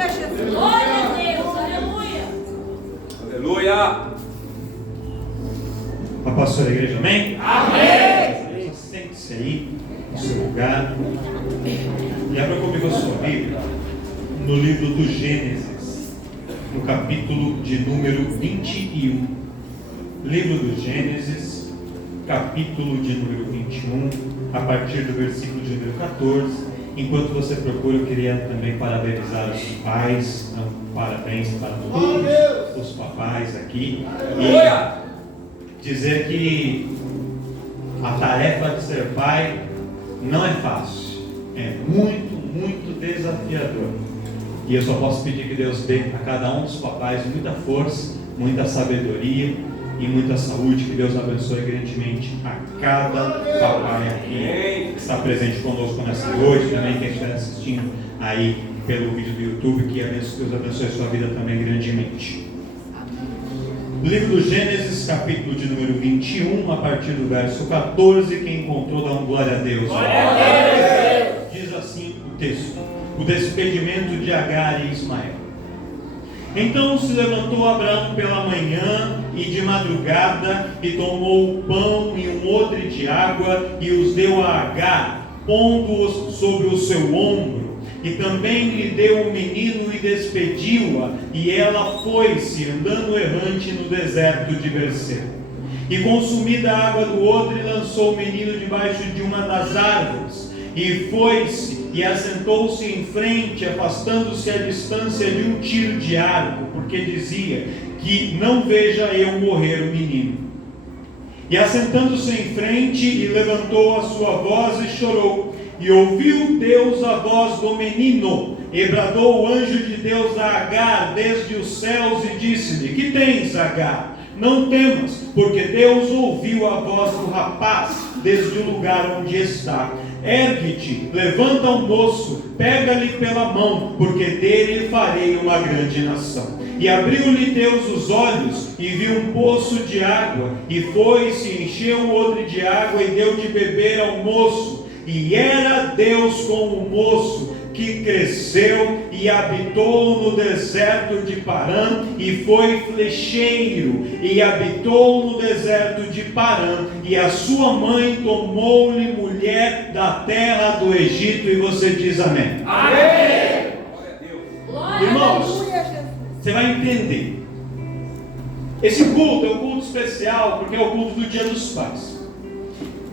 Aleluia, Jesus. Glória a Deus. Aleluia. Aleluia. A pastora da igreja, amém? Amém. Sente-se aí no seu lugar e abra comigo a sua Bíblia no livro do Gênesis, no capítulo de número 21. Livro do Gênesis, capítulo de número 21, a partir do versículo de número 14. Enquanto você procura, eu queria também parabenizar os pais, parabéns para todos os papais aqui. E dizer que a tarefa de ser pai não é fácil, é muito, muito desafiador. E eu só posso pedir que Deus dê a cada um dos papais muita força, muita sabedoria e muita saúde. Que Deus abençoe grandemente a cada papai aqui que está presente conosco nessa noite, também quem estiver assistindo aí pelo vídeo do YouTube, que Deus abençoe a sua vida também grandemente. Livro do Gênesis, capítulo de número 21, a partir do verso 14. Quem encontrou, dá um glória a Deus. Glória a Deus. Diz assim o texto: o despedimento de Agar e Ismael. Então se levantou Abraão pela manhã e de madrugada, e tomou o pão e um odre de água, e os deu a Agar, pondo-os sobre o seu ombro. E também lhe deu um menino e despediu-a, e ela foi-se, andando errante no deserto de Berseba. E consumida a água do odre, lançou o menino debaixo de uma das árvores, e foi-se, e assentou-se em frente, afastando-se à distância de um tiro de arco, porque dizia: que não veja eu morrer o menino. E assentando-se em frente, e levantou a sua voz e chorou. E ouviu Deus a voz do menino, e bradou o anjo de Deus a Agar desde os céus, e disse-lhe: que tens, Agar? Não temas, porque Deus ouviu a voz do rapaz desde o lugar onde está. Ergue-te, levanta o moço, pega-lhe pela mão, porque dele farei uma grande nação. E abriu-lhe Deus os olhos, e viu um poço de água, e foi-se, encheu o odre de água, e deu de beber ao moço. E era Deus com o moço, que cresceu e habitou no deserto de Parã, e foi flecheiro, e habitou no deserto de Parã, e a sua mãe tomou-lhe mulher da terra do Egito. E você diz amém. Amém. Glória a Deus. Glória Irmãos, a Deus. você vai entender. Esse culto é um culto especial, porque é o culto do Dia dos Pais.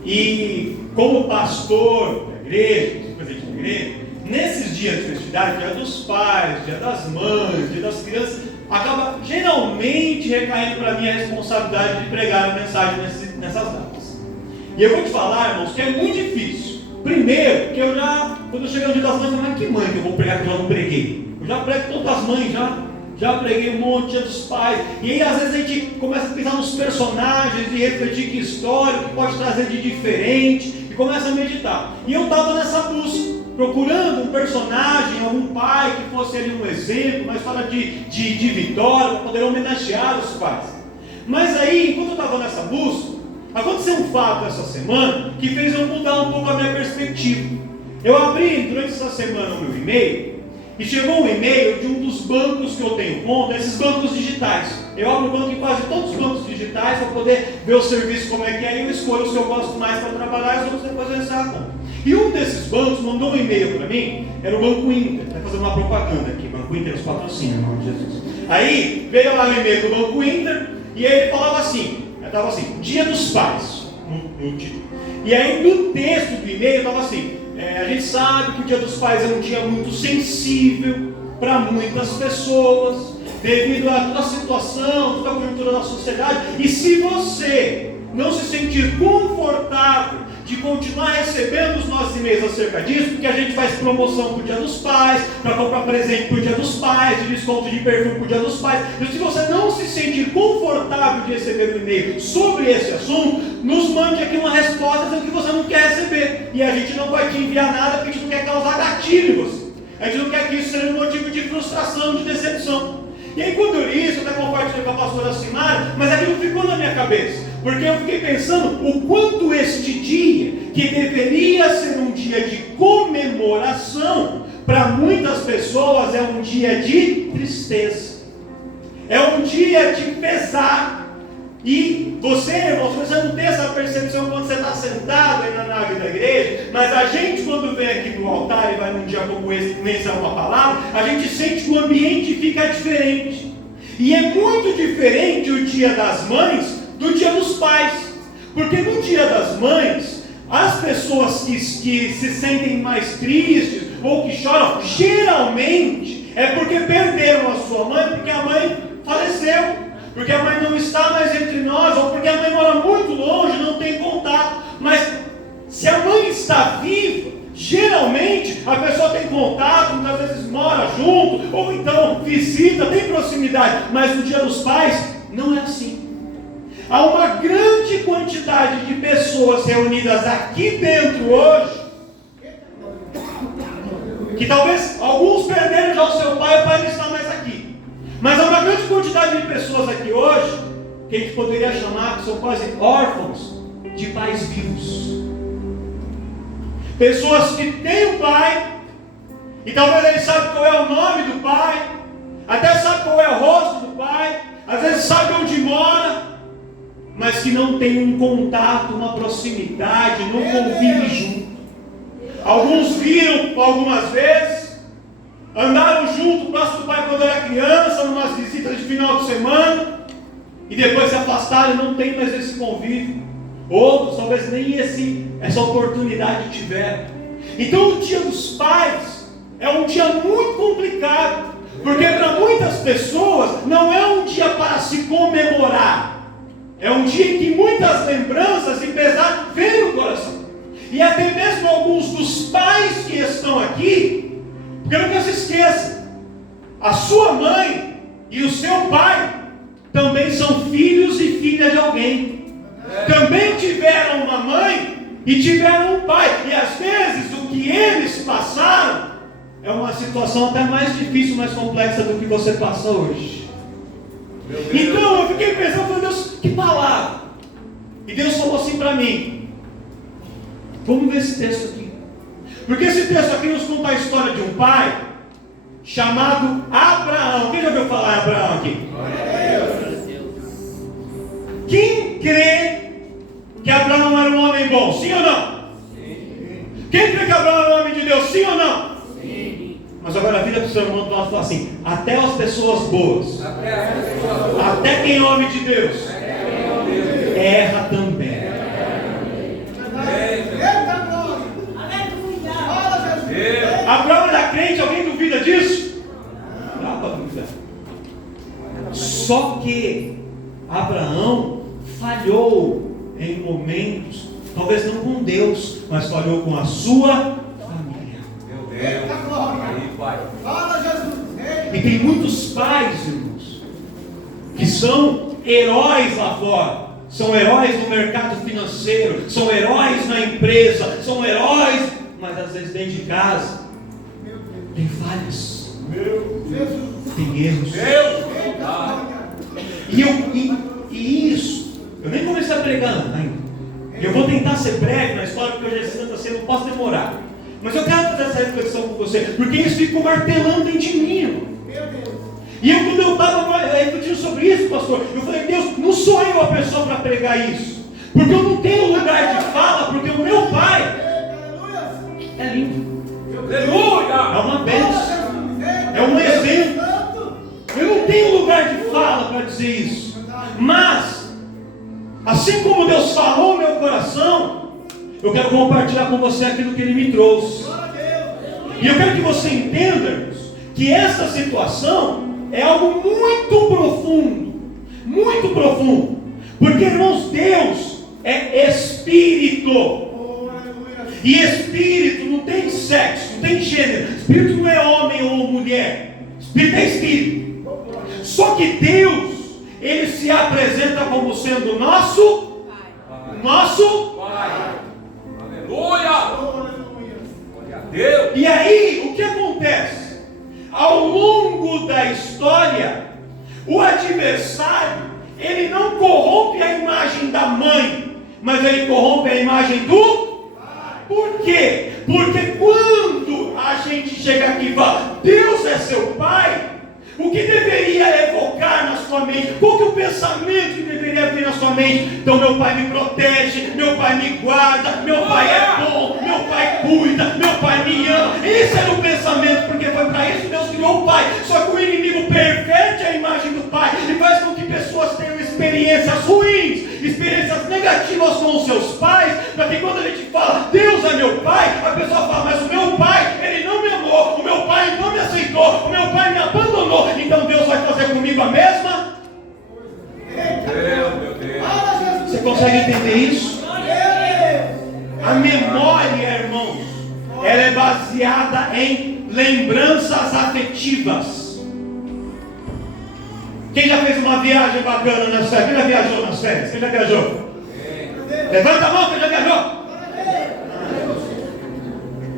E como pastor da igreja, presidente da igreja, nesses dias de festividade, Dia dos Pais, Dia das Mães, Dia das Crianças, acaba geralmente recaindo para mim a responsabilidade de pregar a mensagem nessas datas. E eu vou te falar, irmãos, que é muito difícil. Primeiro, porque quando eu cheguei no Dia das Mães, eu falei: mas que mãe que eu vou pregar que eu já não preguei? Eu já prego todas as mães, já preguei um monte, Dia dos Pais. E aí às vezes a gente começa a pensar nos personagens e refletir que história, que pode trazer de diferente, e começa a meditar. E eu estava nessa busca, procurando um personagem, algum pai que fosse ali um exemplo, uma história de vitória, para poder homenagear os pais. Mas aí, enquanto eu estava nessa busca, aconteceu um fato essa semana que fez eu mudar um pouco a minha perspectiva. Eu abri durante essa semana o meu e-mail, e chegou um e-mail de um dos bancos que eu tenho conta, esses bancos digitais. Eu abro o banco em quase todos os bancos digitais para poder ver o serviço como é que é, e eu escolho os que eu gosto mais para trabalhar, e os outros depois eu encerro a conta. E um desses bancos mandou um e-mail para mim, era o Banco Inter. Está fazendo uma propaganda aqui, Banco Inter nos patrocina, em nome de Jesus. Aí veio lá o e-mail do Banco Inter, e aí ele falava assim, estava assim: Dia dos Pais, no título. E aí no texto do e-mail estava assim: a gente sabe que o Dia dos Pais é um dia muito sensível para muitas pessoas, devido a toda a situação, toda a conjuntura da sociedade. E se você não se sentir confortável de continuar recebendo os nossos e-mails acerca disso, porque a gente faz promoção para o Dia dos Pais, para comprar presente para o Dia dos Pais, de desconto de perfume para o Dia dos Pais. E se você não se sentir confortável de receber um e-mail sobre esse assunto, nos mande aqui uma resposta dizendo que você não quer receber. E a gente não vai te enviar nada, porque a gente não quer causar gatilho em você. A gente não quer que isso seja um motivo de frustração, de decepção. E aí quando eu li isso, eu até compartilhei com a pastora Simara, mas aquilo ficou na minha cabeça. porque eu fiquei pensando o quanto este dia, que deveria ser um dia de comemoração, para muitas pessoas é um dia de tristeza, é um dia de pesar. E você, irmão, você não tem essa percepção quando você está sentado aí na nave da igreja, mas a gente, quando vem aqui no altar e vai num dia como esse, começar uma palavra, a gente sente que o ambiente fica diferente. E é muito diferente o dia das mães do dia dos pais, porque no dia das mães, as pessoas que se sentem mais tristes ou que choram, geralmente é porque perderam a sua mãe, porque a mãe faleceu, porque a mãe não está mais entre nós, ou porque a mãe mora muito longe, não tem contato. Mas se a mãe está viva, geralmente a pessoa tem contato, muitas vezes mora junto, ou então visita, tem proximidade. Mas no dia dos pais, não é assim. Há uma grande quantidade de pessoas reunidas aqui dentro hoje, que talvez alguns perderam já o seu pai, o pai não está mais aqui. Mas há uma grande quantidade de pessoas aqui hoje, que a gente poderia chamar, que são quase órfãos de pais vivos. Pessoas que têm um pai, e talvez ele sabe qual é o nome do pai, até sabe qual é o rosto do pai, às vezes sabe onde mora, mas que não tem um contato, uma proximidade, não convive junto. Alguns viram algumas vezes, andaram junto, próximo do pai quando era criança, numas visitas de final de semana, e depois se afastaram e não tem mais esse convívio. Outros talvez nem essa oportunidade tiveram. Então o dia dos pais é um dia muito complicado, porque para muitas pessoas não é um dia para se comemorar, é um dia em que muitas lembranças e pesar vêm no coração. E até mesmo alguns dos pais que estão aqui, porque não se esqueça, a sua mãe e o seu pai também são filhos e filhas de alguém. Também tiveram uma mãe e tiveram um pai. E às vezes o que eles passaram é uma situação até mais difícil, mais complexa do que você passa hoje. Então eu fiquei pensando, Deus, que palavra. E Deus falou assim para mim: vamos ver esse texto aqui. Porque esse texto aqui nos conta a história de um pai chamado Abraão. Quem já ouviu falar em Abraão aqui? Quem crê que Abraão era um homem bom? Sim ou não? Sim. Quem crê que Abraão era um homem de Deus? Sim ou não? Sim. Mas agora vira para o seu irmão do lado e fala assim: até as pessoas boas, até quem é homem de Deus, erra também. Abraão era crente, alguém duvida disso? Não dá para duvidar. Só que Abraão falhou em momentos, talvez não com Deus, mas falhou com a sua família. Meu Deus. Aí, pai. Fala, Jesus. E tem muitos pais, irmãos, que são heróis lá fora. São heróis no mercado financeiro, são heróis na empresa, são heróis, mas às vezes dentro de casa tem falhas, tem erros. E isso, eu nem comecei a pregar ainda. Eu vou tentar ser breve na história, porque hoje é santa ceia, não posso demorar. Mas eu quero fazer essa reflexão com você, porque isso ficou martelando dentro de mim, irmão. E eu, quando eu estava refletindo sobre isso, pastor, eu falei: Deus, não sou eu a pessoa para pregar isso, porque eu não tenho lugar de fala, porque o meu pai é lindo, Aleluia! é uma bênção, é um exemplo. Eu não tenho lugar de fala para dizer isso, mas assim como Deus falou no meu coração, eu quero compartilhar com você aquilo que Ele me trouxe. E eu quero que você entenda, irmãos, que essa situação é algo muito profundo, porque, irmãos, Deus é Espírito, e Espírito não tem sexo, não tem gênero. Espírito não é homem ou mulher, Espírito é Espírito. Só que Deus, Ele se apresenta como sendo nosso Pai. Aleluia! Glória a Deus! E aí, o que acontece? Ao longo da história, o adversário, ele não corrompe a imagem da mas ele corrompe a imagem do Pai. Por quê? Porque quando a gente chega aqui e fala, Deus é seu Pai, o que deveria evocar na sua mente? Qual que é o pensamento que deveria vir na sua mente? Então meu Pai me protege, meu Pai me guarda, meu Pai é bom, meu Pai cuida, meu Pai me ama. Esse era o pensamento, porque foi para isso que Deus criou o Pai. Só que o inimigo perverte a imagem do Pai e faz com que pessoas tenham experiências ruins, experiências negativas com os seus pais, para que quando a gente fala, Deus é meu Pai, a pessoa fala, mas o meu Pai, Ele não me amou, o meu Pai não me aceitou, o meu Pai me abandonou, então Deus vai fazer comigo a mesma? Meu Deus. Você consegue entender isso? A memória, irmãos, ela é baseada em lembranças afetivas. Quem já fez uma viagem bacana nas férias? Quem já viajou nas férias? Quem já viajou? Levanta a mão, quem já viajou?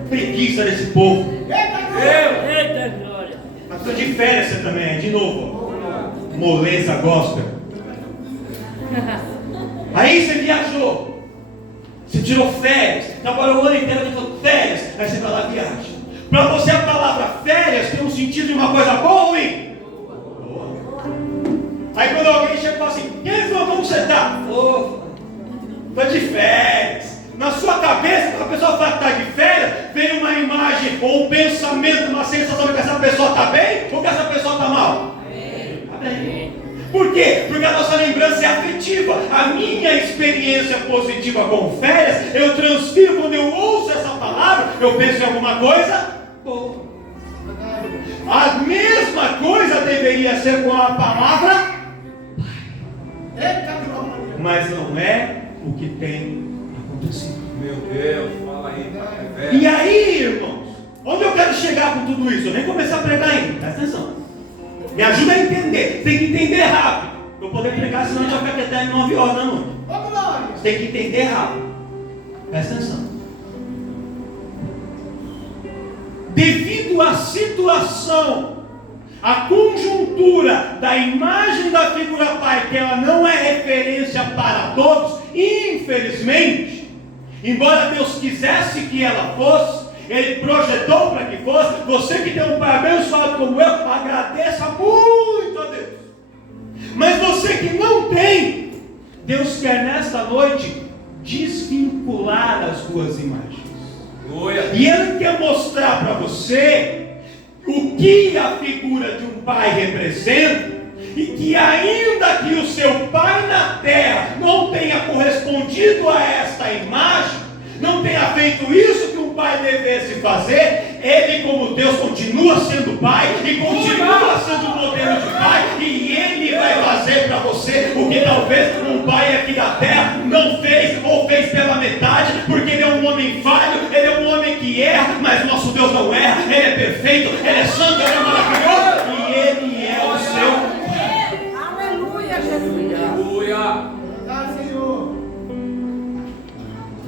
Preguiça desse povo. Eita glória. Mas estou de férias você também, de novo. Moleza gospel. Aí você viajou. Você tirou férias. Trabalhou o ano inteiro de férias. Aí você vai lá e viaja. Para você a palavra férias tem um sentido de uma coisa boa ou ruim? Aí quando alguém chega e fala assim, quem falou como você está? Estou de férias. Na sua cabeça, quando a pessoa fala que está de férias, vem uma imagem ou um pensamento, uma sensação de que essa pessoa está bem ou que essa pessoa está mal? Está bem. Por quê? Porque a nossa lembrança é afetiva. A minha experiência positiva com férias, eu transfiro, quando eu ouço essa palavra, eu penso em alguma coisa boa. A mesma coisa deveria ser com a palavra mas não é o que tem acontecido. Meu Deus, fala aí, Pai. E aí, irmãos, onde eu quero chegar com tudo isso? Eu nem começar a pregar ainda, presta atenção. Me ajuda a entender, tem que entender rápido. Para eu poder pregar, senão a gente vai ficar até 9 horas da noite. Você tem que entender rápido. Presta atenção. Devido à situação, a conjuntura da imagem da figura Pai, que ela não é referência para todos, infelizmente, embora Deus quisesse que ela fosse, Ele projetou para que fosse. Você que tem um Pai abençoado como eu, agradeça muito a Deus. Mas você que não tem, Deus quer nesta noite desvincular as duas imagens. E Ele quer mostrar para você o que a figura de um pai representa, e que ainda que o seu pai na terra não tenha correspondido a esta imagem, não tenha feito isso que um pai devesse fazer, ele como Deus continua sendo pai, e continua sendo modelo de pai, e ele vai fazer para você o que talvez um pai aqui da terra não fez, ou fez pela metade, porque ele é um homem falho, ele é um homem que erra, mas nosso Deus não erra, ele é perfeito, ele é santo, ele é maravilhoso, e ele é o seu. Aleluia, Jesus. Aleluia.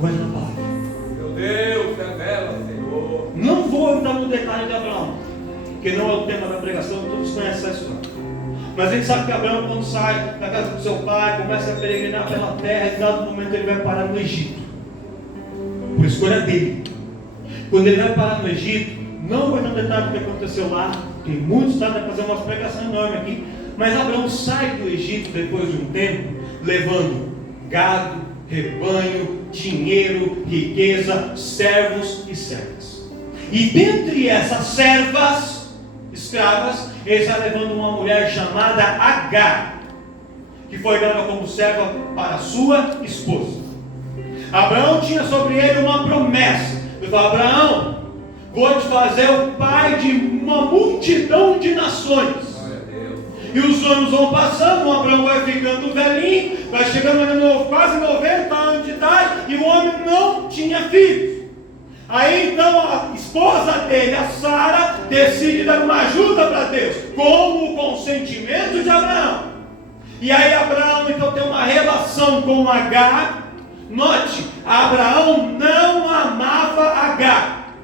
Guarda a palavra. Meu Deus, revela, Senhor. Não vou entrar no detalhe de Abraão, porque não é o tema da pregação, todos conhecem essa história. Mas a gente sabe que Abraão, quando sai da casa do seu pai, começa a peregrinar pela terra, e em dado momento ele vai parar no Egito, por escolha dele. Quando ele vai parar no Egito, não vou entrar no detalhe do que aconteceu lá, tem muitos dados para fazer uma pregação enorme aqui, mas Abraão sai do Egito depois de um tempo, levando gado, rebanho, dinheiro, riqueza, servos e servas. E dentre essas servas, escravas, ele está levando uma mulher chamada Agar, que foi dada como serva para sua esposa. Abraão tinha sobre ele uma promessa. Ele falou: Abraão, vou te fazer o pai de uma multidão de nações. E os anos vão passando, o Abraão vai ficando velhinho, vai chegando a quase 90 anos de idade, e o homem não tinha filhos. Aí então a esposa dele, a Sara, decide dar uma ajuda para Deus, com o consentimento de Abraão. E aí Abraão então tem uma relação com Agar. Note, Abraão não amava Agar.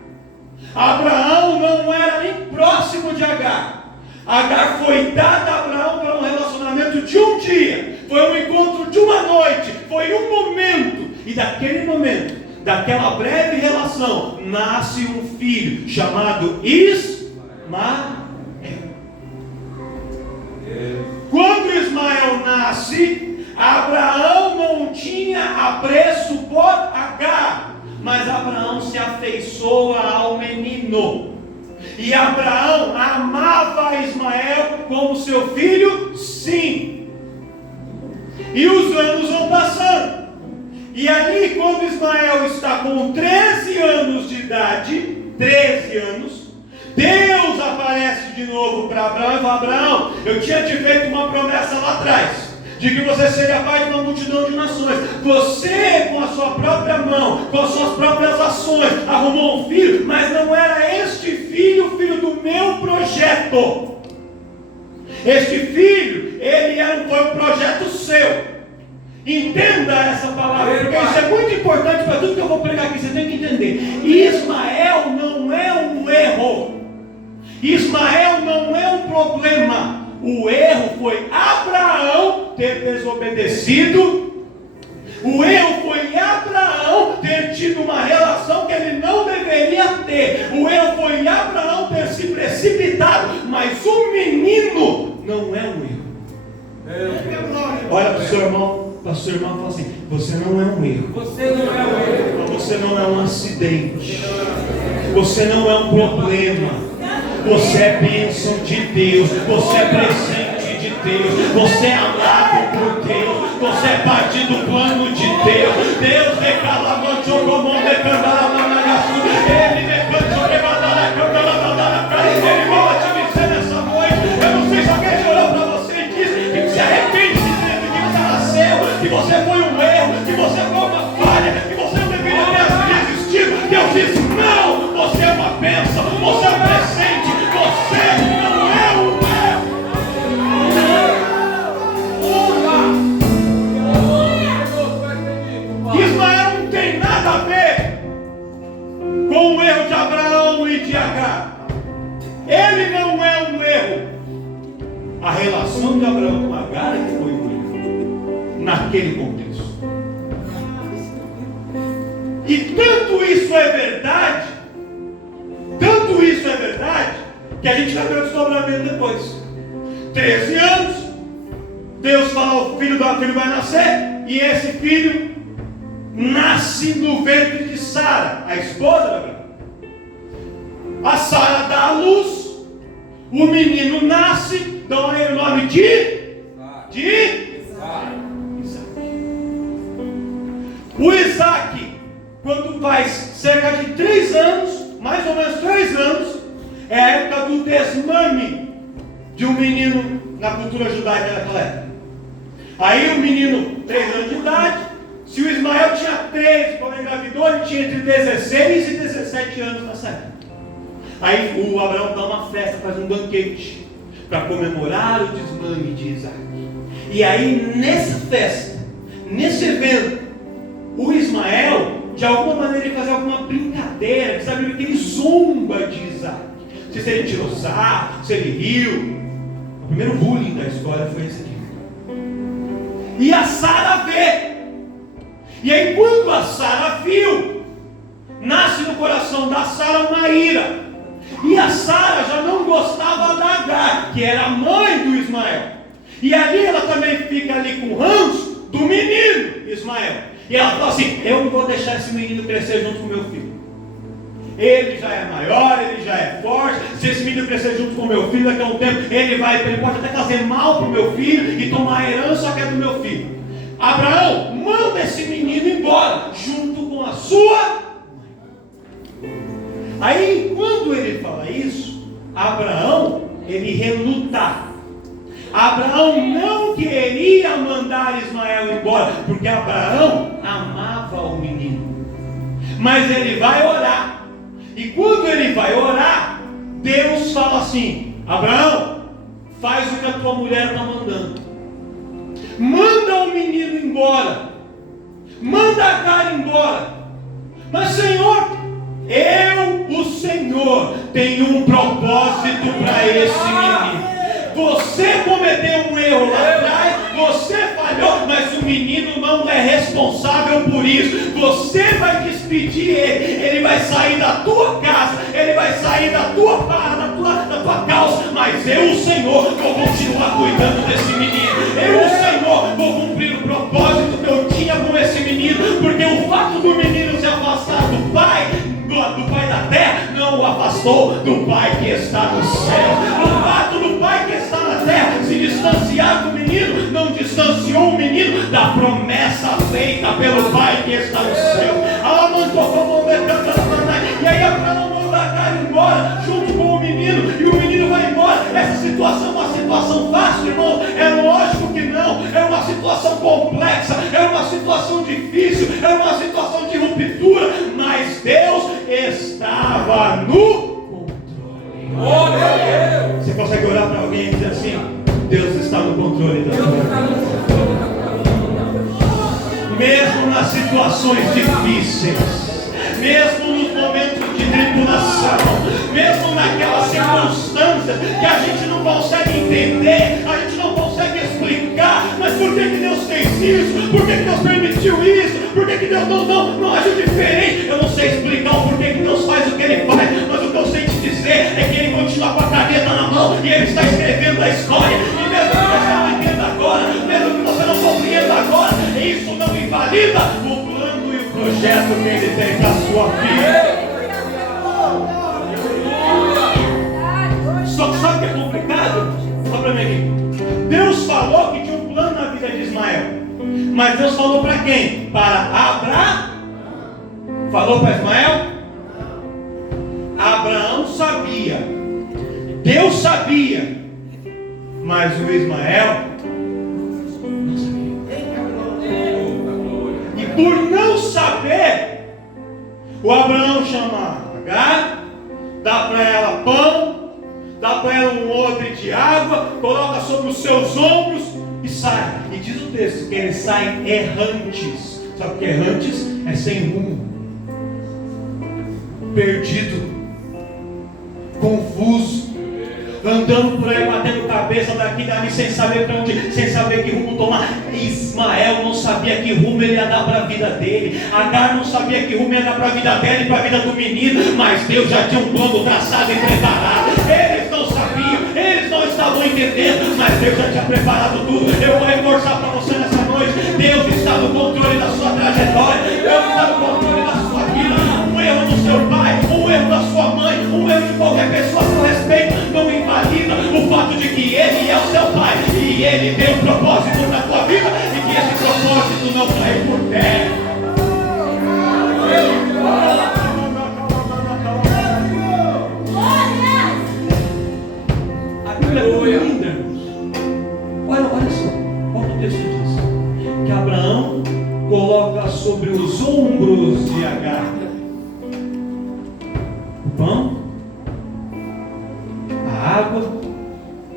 Abraão não era nem próximo de Agar. Agar foi dada a Abraão para um relacionamento de um dia, foi um encontro de uma noite, foi um momento. E daquele momento, daquela breve relação, nasce um filho chamado Ismael. Quando Ismael nasce, Abraão não tinha apreço por Agar, mas Abraão se afeiçoa ao menino. E Abraão amava Ismael como seu filho, sim. E os anos vão passando. E ali, quando Ismael está com 13 anos de idade, 13 anos, Deus aparece de novo para Abraão e fala: Abraão, eu tinha te feito uma promessa lá atrás, de que você seria pai de uma multidão de nações. Você, com a sua própria mão, com as suas próprias ações, arrumou um filho, mas não era este filho o filho do meu projeto. Este filho, foi um projeto seu. Entenda essa palavra, porque isso é muito importante para tudo que eu vou pregar aqui. Você tem que entender: Ismael não é um erro, Ismael não é um problema. O erro foi Abraão ter desobedecido. O erro foi Abraão ter tido uma relação que ele não deveria ter. O erro foi Abraão ter se precipitado. Mas o menino não é um erro. Olha para o seu irmão, e fala assim: você não é um erro. Você não é um erro. Você não é um acidente. Você não é um problema. Você é bênção de Deus. Você é presente de Deus. Você é amado por Deus. Você é parte do plano de Deus. Deus recala, manchou, Ele Ele vai te dizer nessa noite. Eu não sei se alguém chorou para você e disse que se arrepende de que você nasceu, que você foi um erro, que você foi uma falha, que você não deveria ter existido. Deus disse: não, você é uma bênção, você é um presente, você não é um erro. Ismael não tem nada a ver com o erro de Abraão e de Agar. Ele não é um erro. A relação de Abraão com Agar é que foi um erro naquele contexto. E tanto isso é verdade, que a gente vai ver o desdobramento depois. 13 anos, Deus fala: o filho vai nascer, e esse filho nasce no ventre de Sara, a esposa de Abraão. A Sara dá a luz, o menino nasce, dão a ele o nome de Isaac. O Isaac, quando faz cerca de 3 anos, mais ou menos 3 anos, é a época do desmame de um menino na cultura judaica daquela época. Aí o menino, 3 anos de idade, se o Ismael tinha 13 quando engravidou, ele tinha entre 16 e 17 anos nessa época. Aí o Abraão dá uma festa, faz um banquete para comemorar o desmame de Isaac. E aí nessa festa, nesse evento, o Ismael, de alguma maneira, ele faz alguma brincadeira, sabe, que ele zomba de Isaac. Não sei se ele tirou sarro, se ele riu. O primeiro bullying da história foi esse aqui. E a Sara vê. E aí quando a Sara viu, nasce no coração da Sara uma ira. E a Sara já não gostava da Agar, que era a mãe do Ismael. E ali ela também fica ali com o ranço do menino Ismael. E ela fala assim: eu não vou deixar esse menino crescer junto com o meu filho. Ele já é maior, ele já é forte. Se esse menino crescer junto com o meu filho, daqui a um tempo ele pode até fazer mal para o meu filho e tomar a herança que é do meu filho. Abraão, manda esse menino embora, junto com a sua mãe. Aí, quando ele fala isso, Abraão, ele reluta. Abraão não queria mandar Ismael embora, porque Abraão amava o menino. Mas ele vai orar. E quando ele vai orar, Deus fala assim: Abraão, faz o que a tua mulher está mandando. Manda o menino embora. Manda Agar embora. Mas Senhor, o Senhor, tenho um propósito para esse menino. Você cometeu um erro lá atrás, você falhou, mas o menino não é responsável por isso. Você vai despedir ele, ele vai sair da tua casa, ele vai sair da tua causa, mas eu, o Senhor, vou continuar cuidando desse menino. Eu, o Senhor, vou cumprir o propósito que eu tinha com esse menino, porque o fato do menino se afastar do pai da terra, não o afastou do pai que está no céu. O fato do pai que está na terra se distanciar do menino, não distanciou o menino da promessa feita pelo pai que está no céu. E aí Abraão manda Agar embora junto com o menino, e o menino vai embora. Essa situação é uma situação fácil, irmão? É lógico que não. É uma situação complexa, é uma situação difícil, é uma situação de ruptura, mas Deus estava no controle. Você consegue olhar para alguém e dizer assim: Deus está no controle da sua vida. Mesmo nas situações difíceis, mesmo nos momentos de tribulação, mesmo naquelas circunstâncias que a gente não consegue entender, a gente não consegue explicar, mas por que Deus fez isso? Por que Deus permitiu isso? Por que Deus não agiu diferente? Eu não sei explicar o porquê que Deus faz o que Ele faz, mas o que eu sei te dizer é que Ele continua com a caneta na mão e Ele está escrevendo a história. E mesmo que você não entenda agora, mesmo que você não compreenda agora, isso não invalida o plano e o projeto que Ele tem para a sua vida. Só que sabe o que é complicado? Só para mim aqui. Deus falou que tinha um plano na vida de Ismael, mas Deus falou para quem? Para Abraão. Falou para Ismael? Abraão sabia, Deus sabia, mas o Ismael não sabia. E por não saber, o Abraão chama Agar, dá para ela pão, dá para ela um odre de água, coloca sobre os seus ombros e sai. E diz o texto que eles saem errantes. Sabe o que é errantes? É sem rumo, perdido, confuso, andando por aí, batendo cabeça daqui e dali, sem saber para onde, sem saber que rumo tomar. Ismael não sabia que rumo ele ia dar para a vida dele. Agar não sabia que rumo ia dar para a vida dela e para a vida do menino, mas Deus já tinha um plano traçado e preparado. Eles não sabiam, eles não estavam entendendo, mas Deus já tinha preparado tudo. Eu vou reforçar para você nessa noite: Deus está no controle da sua trajetória, Deus está no controle da sua vida. Um erro do seu pai, um erro da sua mãe, um erro de qualquer pessoa a seu respeito não invalida o fato de que Ele é o seu pai e Ele tem um propósito na tua vida, e que esse propósito não cai por terra. A Bíblia é muito linda, irmãos. Olha só, olha o que o texto diz: que Abraão coloca sobre os ombros de Agar o pão, a água,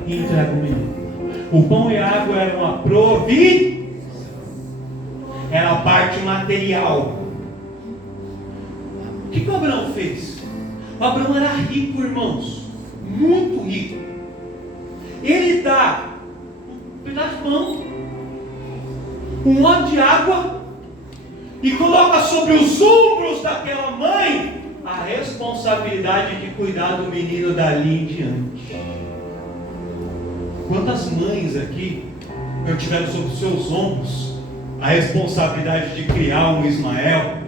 e entrega o menino. O pão e a água eram a provisão, era a parte material. O que o Abraão fez? O Abraão era rico, irmãos, muito rico. Ele dá um pedaço de pão, um monte de água, e coloca sobre os ombros daquela mãe a responsabilidade de cuidar do menino dali em diante. Quantas mães aqui não tiveram sobre os seus ombros a responsabilidade de criar um Ismael,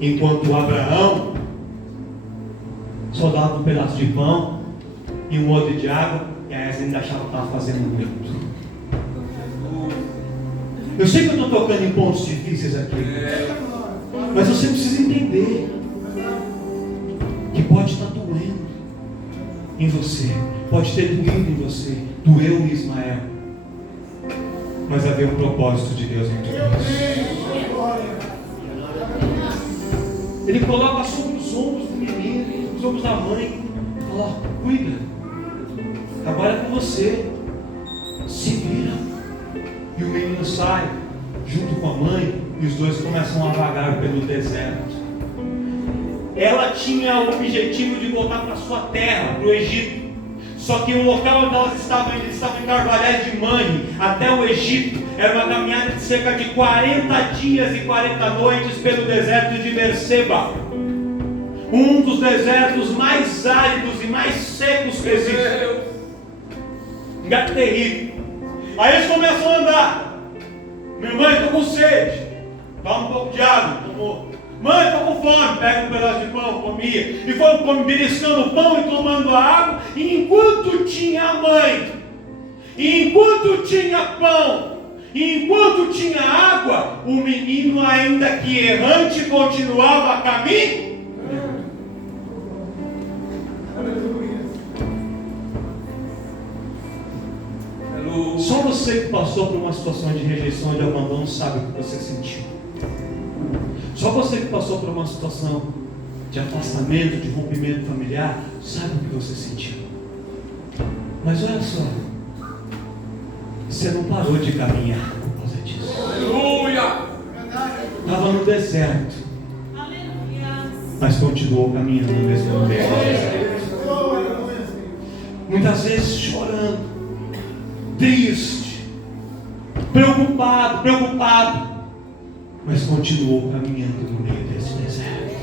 enquanto Abraão só dava um pedaço de pão e um odre de água, e aí eles ainda achavam que estava fazendo muito. Eu sei que eu estou tocando em pontos difíceis aqui, mas você precisa entender que pode estar doendo em você, pode ter doído em você, doeu em Ismael, mas havia um propósito de Deus em tudo isso. Ele coloca sobre os ombros do menino, os ombros da mãe, fala: cuida, agora é com você, se vira. E o menino sai junto com a mãe, e os dois começam a vagar pelo deserto. Ela tinha o objetivo de voltar para sua terra, para o Egito. Só que o local onde eles estavam em Carvalhais de Mani, até o Egito, era uma caminhada de cerca de 40 dias e 40 noites pelo deserto de Berseba. Um dos desertos mais áridos e mais secos que existe. Um gato terrível. Aí eles começam a andar. Minha mãe, estou com sede. Toma um pouco de água. Tomou. Mãe, estou com fome. Pega um pedaço de pão, comia. E foram beliscando o pão e tomando a água. E enquanto tinha a mãe, e enquanto tinha pão, e enquanto tinha água, o menino, ainda que errante, continuava a caminho. Só você que passou por uma situação de rejeição e de abandono sabe o que você sentiu. Só você que passou por uma situação de afastamento, de rompimento familiar, sabe o que você sentiu. Mas olha só, você não parou de caminhar por causa disso. Aleluia! Estava no deserto, mas continuou caminhando no mesmo deserto. Muitas vezes chorando, triste, preocupado, mas continuou caminhando no meio desse deserto.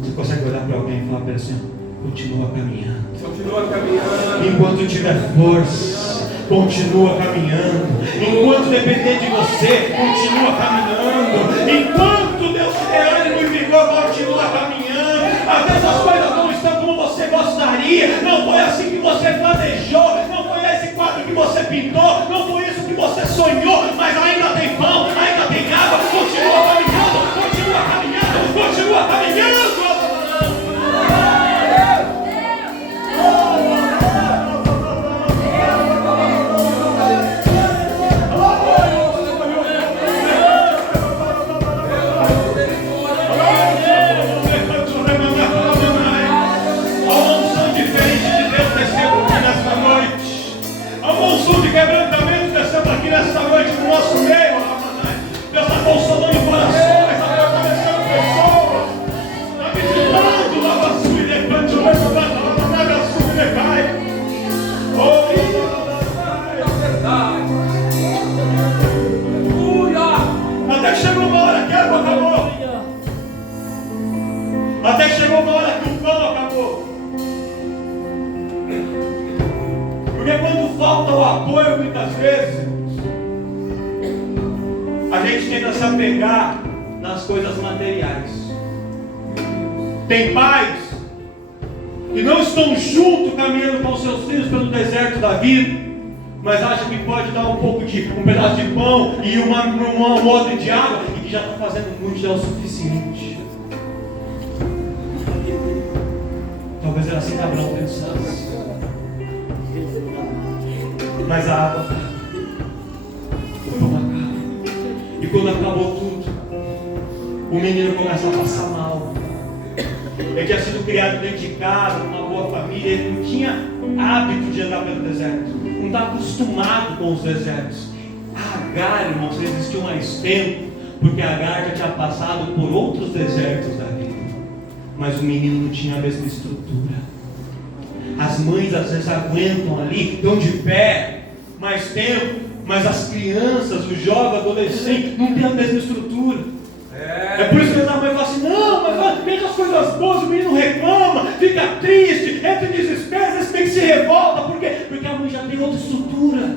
Você consegue olhar para alguém e falar para ele assim: continua caminhando. Continua caminhando. Enquanto tiver força, continua caminhando. Enquanto depender de você, continua caminhando. Enquanto Deus te der ânimo e vigor, continua caminhando. Às vezes as coisas não estão como você gostaria. Não foi assim que você planejou. Não foi esse quadro que você pintou. Não foi isso que você sonhou. Mas ainda tem pão, ainda tem água. Continua caminhando, continua caminhando, continua caminhando. Quebrantamento descendo aqui nesta noite no nosso meio. Deus está consolando corações, está fortalecendo pessoas, está visitando lava sua e levante o levantado, lava sua e decai. Até que chegou uma hora que a água acabou. Até que chegou uma hora que o pão acabou. Porque quando falta o apoio, muitas vezes, a gente tenta se apegar nas coisas materiais. Tem pais que não estão juntos caminhando com seus filhos pelo deserto da vida, mas acham que pode dar um pedaço de pão e um odre de água e que já está fazendo muito, já é o suficiente. Talvez era assim que Abraão pensasse. Mas a água acaba, o pão acaba. E quando acabou tudo, o menino começa a passar mal. Ele tinha sido criado dentro de casa, numa boa família. Ele não tinha hábito de andar pelo deserto, não estava acostumado com os desertos. A Agar, irmãos, existiu mais tempo, porque a Agar já tinha passado por outros desertos da vida. Mas o menino não tinha a mesma estrutura. As mães às vezes aguentam ali, estão de pé mais tempo, mas as crianças, os jovens, adolescentes, não têm a mesma estrutura. É por isso que a mãe fala assim: não, mas veja as coisas boas, o menino reclama, fica triste, entra em desespero, às vezes tem que se revolta. Por quê? Porque a mãe já tem outra estrutura,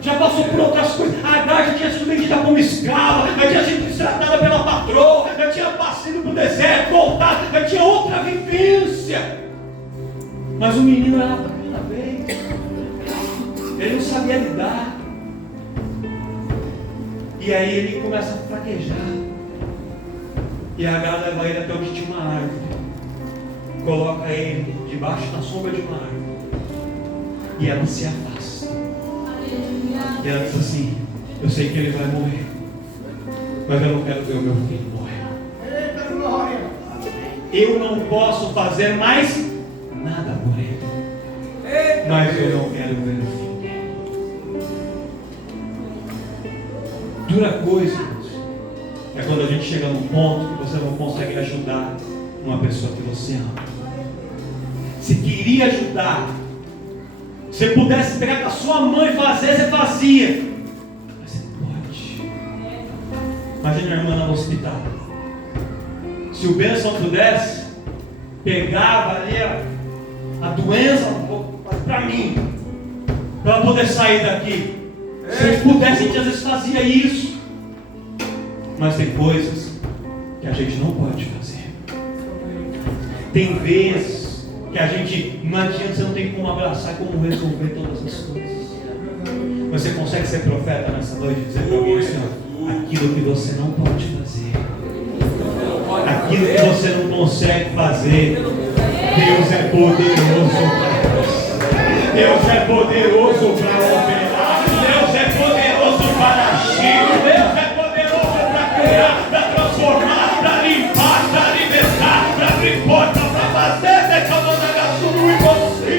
já passou por outras coisas. A Agar já tinha sido vendida como escrava, já tinha sido destratada pela patroa, já tinha passado para o deserto, voltado, já tinha outra vivência. Mas o menino era a primeira vez, ele não sabia lidar, e aí ele começa a fraquejar, e a Agar leva ele até onde tinha uma árvore, coloca ele debaixo da sombra de uma árvore, e ela se afasta, e ela diz assim: eu sei que ele vai morrer, mas eu não quero ver o meu filho morrer. Eu não posso fazer mais nada por ele, mas eu não quero ver o fim dele. Dura coisa é quando a gente chega num ponto que você não consegue ajudar uma pessoa que você ama. se queria ajudar, se pudesse pegar com a sua mãe e fazer, você fazia. Mas você não pode. Imagina a irmã no hospital. Se o Benção pudesse, pegava ali a doença para mim, para ela poder sair daqui. Se eles pudessem, a gente às vezes fazia isso. Mas tem coisas que a gente não pode fazer. Tem vezes que a gente, não adianta, você não tem como abraçar, como resolver todas as coisas. Mas você consegue ser profeta nessa noite e dizer para alguém assim, ó, aquilo que você não pode fazer, aquilo que você não consegue fazer, Deus é poderoso para fazer. Deus é poderoso para operar. Deus é poderoso para agir. Deus é poderoso para criar, para transformar, para limpar, para libertar, para abrir porta, para fazer de cada negação e você.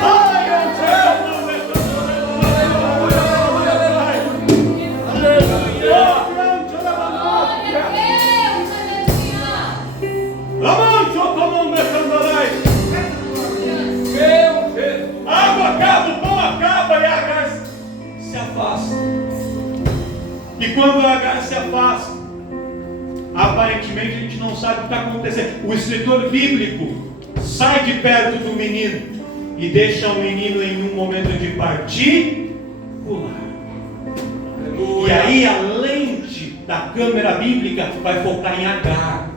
Ai, eu água acaba, o pão acaba e a gás se afasta. E quando a gás se afasta, aparentemente a gente não sabe o que está acontecendo. O escritor bíblico sai de perto do menino e deixa o menino em um momento de particular. E aí a lente da câmera bíblica vai focar em Agar.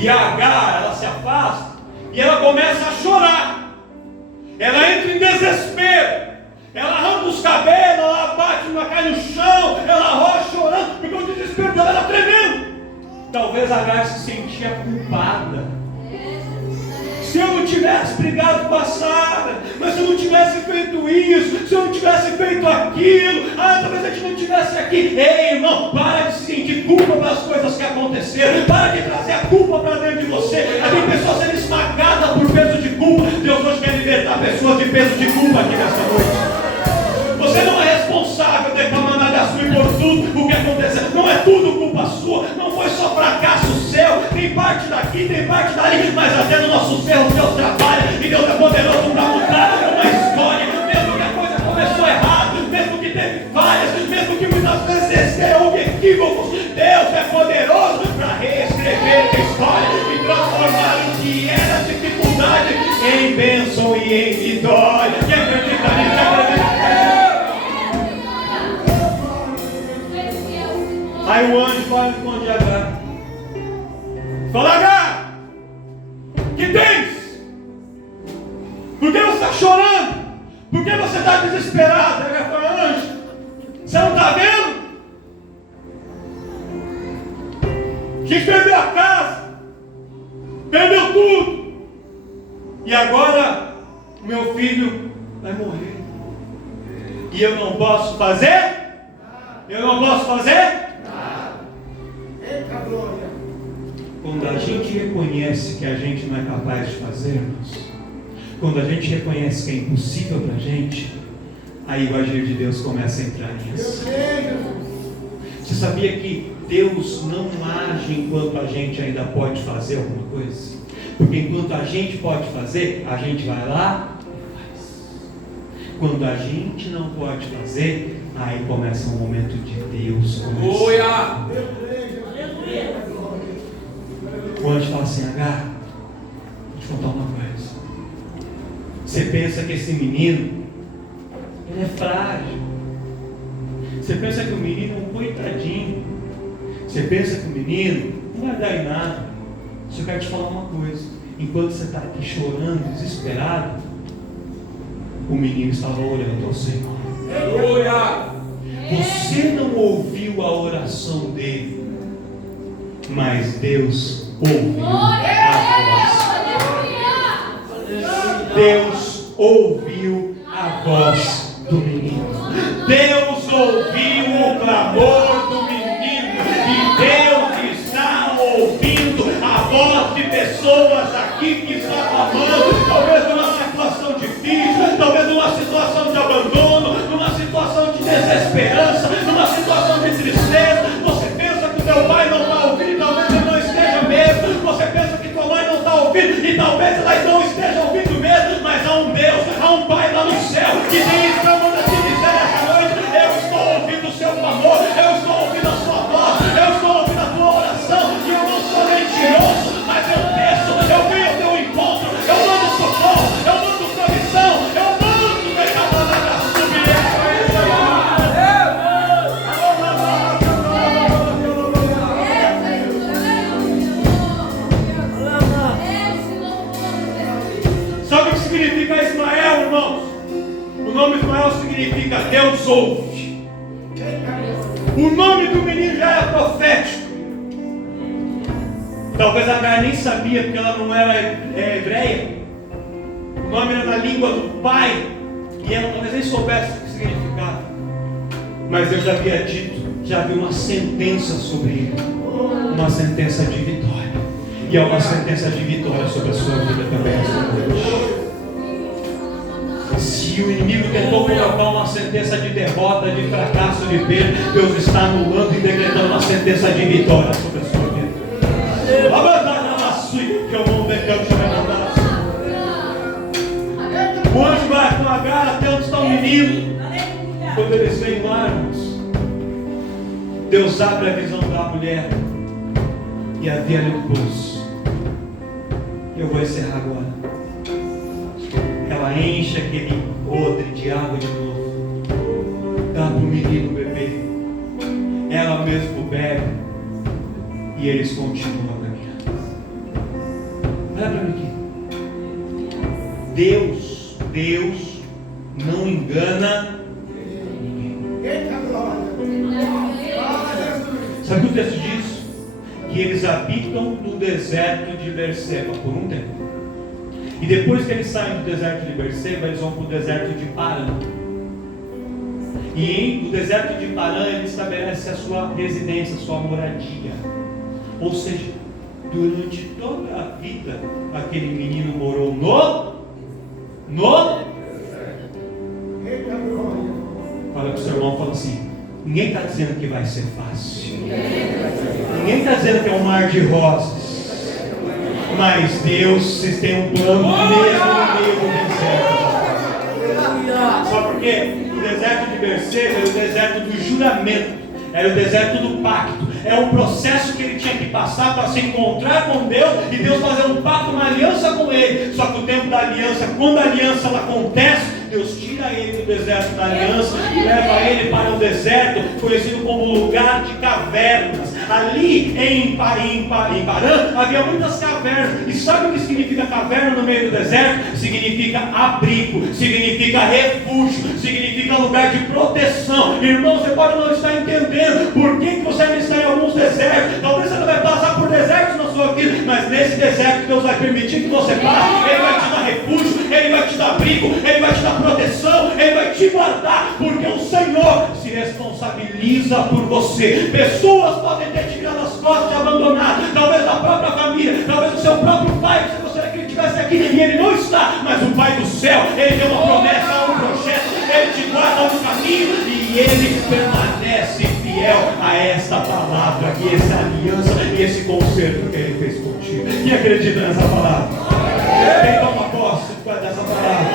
E a Agar, ela se afasta e ela começa a chorar. Ela entra em desespero. Ela arranca os cabelos, ela bate, cai no chão, ela rola chorando, porque o desespero dela era tremendo. Talvez Agar se sentia culpada. Se eu não tivesse brigado com a Sara, mas se eu não tivesse feito isso, se eu não tivesse feito aquilo, talvez a gente não estivesse aqui. Ei, irmão, para de se sentir culpa pelas coisas que aconteceram. Para de trazer a culpa para dentro de você. Tem pessoas sendo esmagadas por peso de culpa. Deus hoje quer libertar pessoas de peso de culpa aqui nesta noite. Você não é responsável de reclamar da sua e por tudo o que aconteceu. Não é tudo culpa sua. Não foi só fracasso seu. Tem parte daqui, tem parte dali. Mas até no nosso ser, Deus trabalha. E Deus é poderoso para mudar uma história. Mesmo que a coisa começou errado, mesmo que teve falhas, mesmo que muitas vezes houve equívocos, Deus é poderoso para reescrever a história e transformar o que era dificuldade em bênção e em vitória. Quem acredita nisso? Aí o anjo vai onde Agar. Fala, Agar, que tens? Por que você está chorando? Por que você está desesperado? Agar fala, anjo, você não está vendo? Que perdeu a casa, perdeu tudo, e agora meu filho vai morrer. E eu não posso fazer? Eu não posso fazer? Quando a gente reconhece que a gente não é capaz de fazer, irmãos, quando a gente reconhece que é impossível para a gente, aí o agir de Deus começa a entrar nisso. Você sabia que Deus não age enquanto a gente ainda pode fazer alguma coisa? Porque enquanto a gente pode fazer, a gente vai lá e faz. Quando a gente não pode fazer, aí começa um momento de Deus começar. O anjo fala assim, Agar, vou te contar uma coisa. Você pensa que esse menino, ele é frágil. Você pensa que o menino é um coitadinho. Você pensa que o menino não vai dar em nada. Só quero te falar uma coisa. Enquanto você está aqui chorando, desesperado, o menino estava orando ao Senhor. Você não ouviu a oração dele, mas Deus ouviu a voz. Deus ouviu a voz do menino. Deus ouviu o clamor do menino. E Deus está ouvindo a voz de pessoas aqui que estão clamando. Talvez numa situação difícil, talvez numa situação de abandono, numa situação de desesperança, numa situação de tristeza. Você pensa que o teu pai não está ouvindo, talvez ele não esteja mesmo. Você pensa que tua mãe não está ouvindo, E talvez elas não estejam ouvindo mesmo, mas há um Deus, há um Pai lá no céu que tem isso que eu mando te dizer essa noite. Eu estou ouvindo o seu clamor, eu estou ouvindo a sua voz, eu estou ouvindo a tua oração. E eu não sou mentiroso, mas eu desço, eu venho ao teu encontro, eu mando socorro, eu mando provisão, eu mando declarar a subir. Sabe o que significa Ismael, irmãos? O nome Ismael significa Deus ouve. O nome do menino já era profético. Talvez a Agar nem sabia, porque ela não era hebreia. O nome era na língua do pai, e ela talvez nem soubesse o que significava. Mas Deus já havia dito, já havia uma sentença sobre ele, uma sentença de vitória. E há uma sentença de vitória sobre a sua vida também esta noite. Se o inimigo tentou colocar uma sentença de derrota, de fracasso, de perda, Deus está anulando e decretando uma sentença de vitória sobre a sua vida. O anjo vai com Agar até onde está o menino. Quando eles vêm lá, irmãos, Deus abre a visão da mulher e havia ali um poço. Eu vou encerrar agora. Ela enche aquele odre de água de novo, dá para o menino beber, ela mesmo bebe e eles continuam caminhando. Olha para mim aqui. Deus não engana ninguém. Sabe o que o texto diz? Que eles habitam no deserto de Berseba por um tempo. E depois que eles saem do deserto de Berseba, eles vão para o deserto de Parã. E no deserto de Parã, ele estabelece a sua residência, a sua moradia. Ou seja, durante toda a vida, aquele menino morou no Fala para o seu irmão, fala assim: ninguém está dizendo que vai ser fácil. Ninguém está dizendo que é um mar de rosas. Mas Deus, vocês têm um plano mesmo no meio do deserto. Só porque o deserto de Berseba era o deserto do juramento, era o deserto do pacto. É um processo que ele tinha que passar para se encontrar com Deus e Deus fazer um pacto, uma aliança com ele. Só que o tempo da aliança, quando a aliança ela acontece, Deus tira ele do deserto da aliança e leva ele para um deserto conhecido como lugar de cavernas. Ali em Parã havia muitas cavernas. E sabe o que significa caverna no meio do deserto? Significa abrigo, significa refúgio, significa lugar de proteção. Irmão, você pode não estar entendendo por que você ainda está em alguns desertos. Talvez você não vai passar por desertos na sua vida, mas nesse deserto Deus vai permitir que você passe. Ele vai te dar refúgio, Ele vai te dar abrigo, Ele vai te dar proteção, Ele vai te guardar, porque o Senhor se responsabiliza por você. Pessoas podem ter te virado as costas, te abandonado, talvez da própria família, talvez do seu próprio pai, você gostaria que ele estivesse aqui e ele não está, mas o Pai do céu, Ele deu uma promessa, um projeto, Ele te guarda no caminho e Ele permanece fiel a esta palavra, e essa aliança e esse concerto que Ele fez contigo. Quem acredita nessa palavra? Quem toma posse dessa palavra?